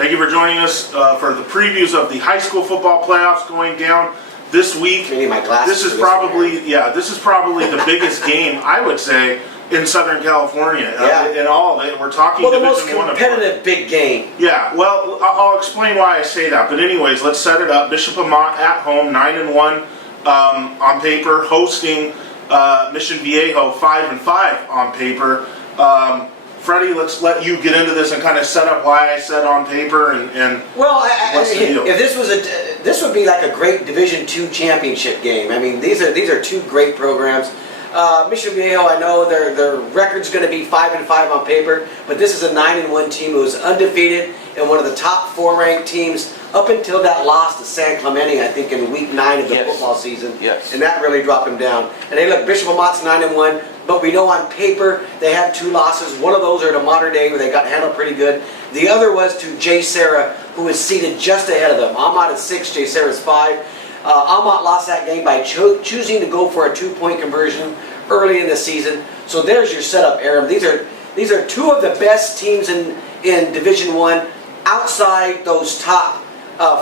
Thank you for joining us for the previews of the high school football playoffs going down this week. This is probably the biggest game, I would say, in Southern California. In all of it, we're talking the Division most competitive big game. Yeah, well, I'll explain why I say that. But anyways, let's set it up. Bishop Amat at home, 9-1 on paper, hosting Mission Viejo, 5-5 on paper. Freddie, let's let you get into this and kind of set up why I said on paper and what's the deal? If this would be like a great Division II championship game. I mean, these are two great programs. Mission Viejo, I know their record's going to be 5-5 on paper, but this is a 9-1 team who is undefeated and one of the top 4 ranked teams up until that loss to San Clemente, I think, in week 9 of the football season. Yes. And that really dropped them down. And hey, look, Bishop Amat's 9-1, but we know on paper they have 2 losses. One of those are to Modern Day, where they got handled pretty good. The other was to J. Sarah, who is seated just ahead of them. Amat is 6, J. Sarah is 5. Amat lost that game by choosing to go for a 2-point conversion early in the season. So there's your setup, Aram. These are 2 of the best teams in Division I outside those top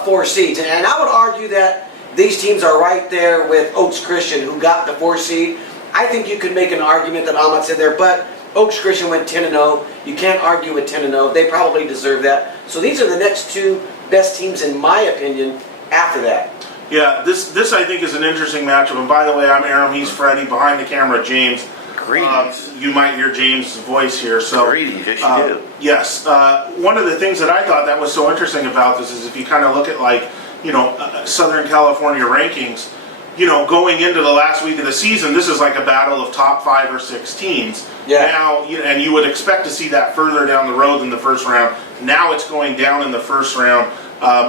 4 seeds. And I would argue that these teams are right there with Oaks Christian, who got the 4 seed. I think you could make an argument that Amat's in there, but Oaks Christian went 10-0. You can't argue with 10-0. They probably deserve that. So these are the next 2 best teams, in my opinion, after that. Yeah, this I think is an interesting matchup. And by the way, I'm Aram, he's Freddie, behind the camera, James. Greetings. You might hear James' voice here. So, greetings, yes you do. Yes. One of the things that I thought that was so interesting about this is if you kind of look at Southern California rankings, going into the last week of the season, this is like a battle of top 5 or 6 teams. Yeah. Now, and you would expect to see that further down the road than the first round. Now it's going down in the first round.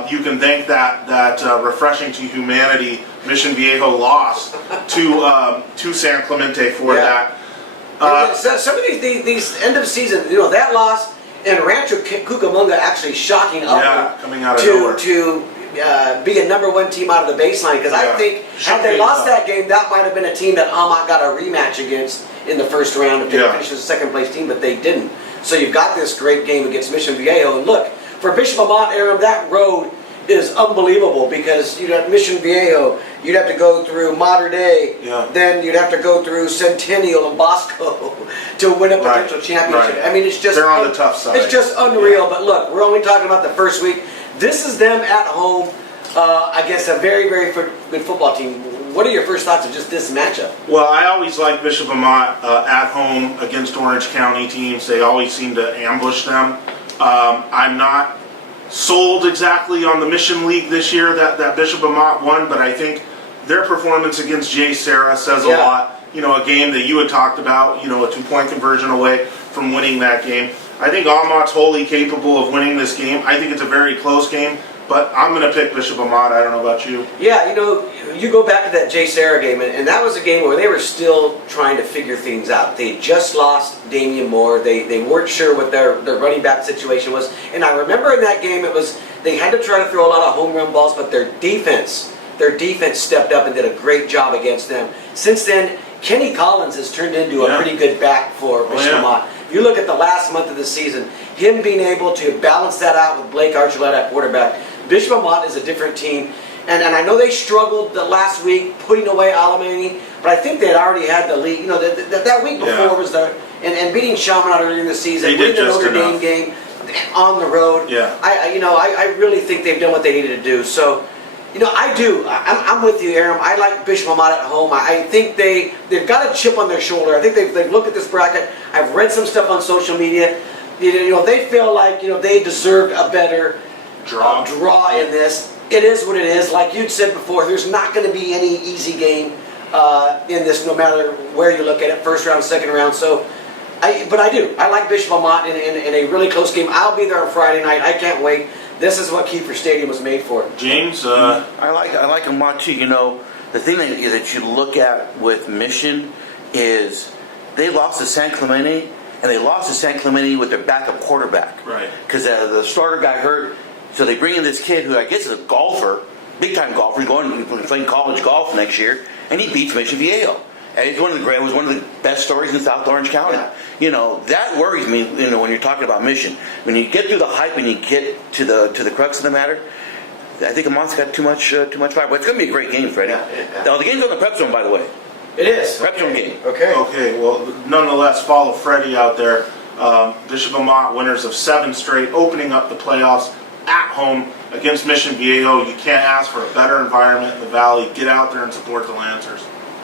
You can thank that refreshing to humanity Mission Viejo loss to San Clemente for that. Some of these end of season, that loss, and Rancho Cucamonga actually shocking upward coming out of nowhere. to be a number 1 team out of the baseline, because I think had they lost that game, that might have been a team that Amat got a rematch against in the first round if they finished as a second place team, but they didn't. So you've got this great game against Mission Viejo, and look, for Bishop Amat, Aram, that road is unbelievable, because you'd have Mission Viejo, you'd have to go through Modern Day, then you'd have to go through Centennial and Bosco to win a potential championship. Right. I mean, it's just they're on the tough side. It's just unreal. But look, we're only talking about the first week. This is them at home against a very, very good football team. What are your first thoughts of just this matchup? Well, I always like Bishop Amat at home against Orange County teams. They always seem to ambush them. I'm not sold exactly on the Mission League this year that Bishop Amat won, but I think their performance against J. Sarah says a lot. A game that you had talked about, a 2-point conversion away from winning that game. I think Amat's wholly capable of winning this game. I think it's a very close game, but I'm going to pick Bishop Amat. I don't know about you. Yeah, you go back to that J. Sarah game, and that was a game where they were still trying to figure things out. They just lost Damian Moore. They weren't sure what their running back situation was. And I remember in that game, they had to try to throw a lot of home run balls, but their defense stepped up and did a great job against them. Since then, Kenny Collins has turned into a pretty good back for Bishop Amat. You look at the last month of the season, him being able to balance that out with Blake Archuleta at quarterback. Bishop Amat is a different team. And I know they struggled the last week putting away Alamany, but I think they had already had the lead. That week before was and beating Chaminade earlier in the season, winning the Notre Dame game on the road. Yeah. I really think they've done what they needed to do. So, I'm with you, Aram. I like Bishop Amat at home. I think they've got a chip on their shoulder. I think they've looked at this bracket. I've read some stuff on social media. They feel like they deserved a better draw in this. It is what it is. Like you'd said before, there's not going to be any easy game in this, no matter where you look at it, first round, second round. So, I like Bishop Amat in a really close game. I'll be there on Friday night. I can't wait. This is what Kiefer Stadium was made for. James, I like Amat too. The thing that you look at with Mission is they lost to San Clemente, and they lost to San Clemente with their backup quarterback. Right. Because the starter got hurt. So they bring in this kid who I guess is a golfer, big time golfer. He's playing college golf next year, and he beats Mission Viejo. And it's one of the great. It was one of the best stories in South Orange County. Yeah. You know, that worries me. You know, when you're talking about Mission, when you get through the hype and you get to the crux of the matter, I think Amat's got too much fire. But it's going to be a great game, Freddie. Yeah. Now, the game's on the prep zone, by the way. It is. Prep zone game. Okay. Okay, well, nonetheless, follow Freddie out there. Bishop Amat, winners of 7 straight, opening up the playoffs at home against Mission Viejo. You can't ask for a better environment in the Valley. Get out there and support the Lancers.